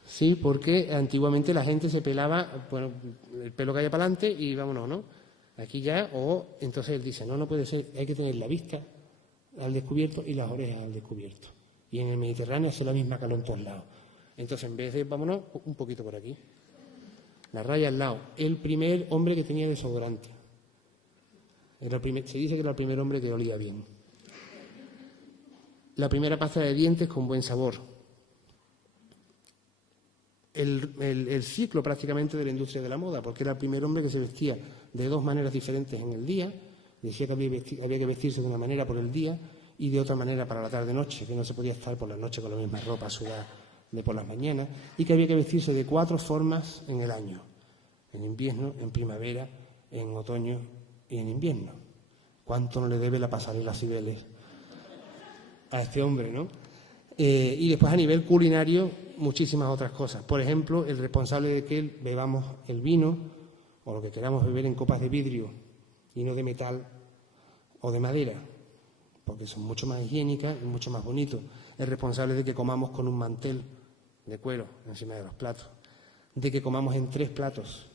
Sí, porque antiguamente la gente se pelaba, bueno, el pelo caía para adelante y vámonos, ¿no? Aquí ya, o entonces él dice, no puede ser, hay que tener la vista al descubierto y las orejas al descubierto. Y en el Mediterráneo hace la misma calor en todos lados. Entonces, en vez de, vámonos, un poquito por aquí. La raya al lado. El primer hombre que tenía desodorante. Se dice que era el primer hombre que olía bien. La primera pasta de dientes con buen sabor. el ciclo prácticamente de la industria de la moda, porque era el primer hombre que se vestía de dos maneras diferentes en el día. Decía que había que vestirse de una manera por el día y de otra manera para la tarde-noche, que no se podía estar por la noche con la misma ropa sudada de por las mañanas, y que había que vestirse de 4 formas en el año: en invierno, en primavera, en otoño y en invierno. ¿Cuánto no le debe la pasarela Cibeles a este hombre, no? Y después, a nivel culinario, muchísimas otras cosas. Por ejemplo, el responsable de que bebamos el vino o lo que queramos beber en copas de vidrio y no de metal o de madera, porque son mucho más higiénicas y mucho más bonitos. El responsable de que comamos con un mantel de cuero encima de los platos, de que comamos en 3 platos,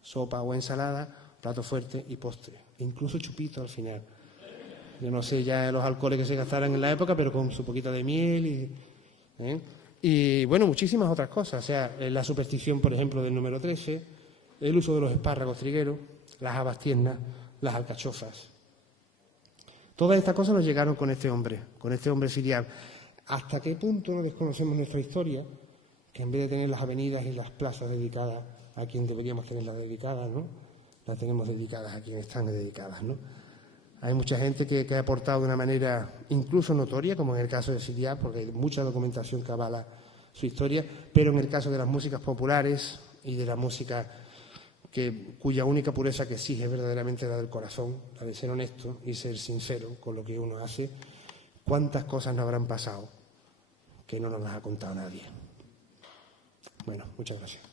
sopa o ensalada, plato fuerte y postre, e incluso chupito al final. Yo no sé ya los alcoholes que se gastaran en la época, pero con su poquita de miel y bueno, muchísimas otras cosas. O sea, la superstición, por ejemplo, del número 13, el uso de los espárragos trigueros, las habas tiernas, las alcachofas. Todas estas cosas nos llegaron con este hombre siriano. ¿Hasta qué punto no desconocemos nuestra historia? Que en vez de tener las avenidas y las plazas dedicadas a quien deberíamos tenerlas dedicadas, ¿no?, las tenemos dedicadas a quienes están dedicadas, ¿no? Hay mucha gente que ha aportado de una manera incluso notoria, como en el caso de Siriá, porque hay mucha documentación que avala su historia, pero en el caso de las músicas populares y de la música cuya única pureza que exige verdaderamente la del corazón, la de ser honesto y ser sincero con lo que uno hace, ¿cuántas cosas no habrán pasado que no nos las ha contado nadie? Bueno, muchas gracias.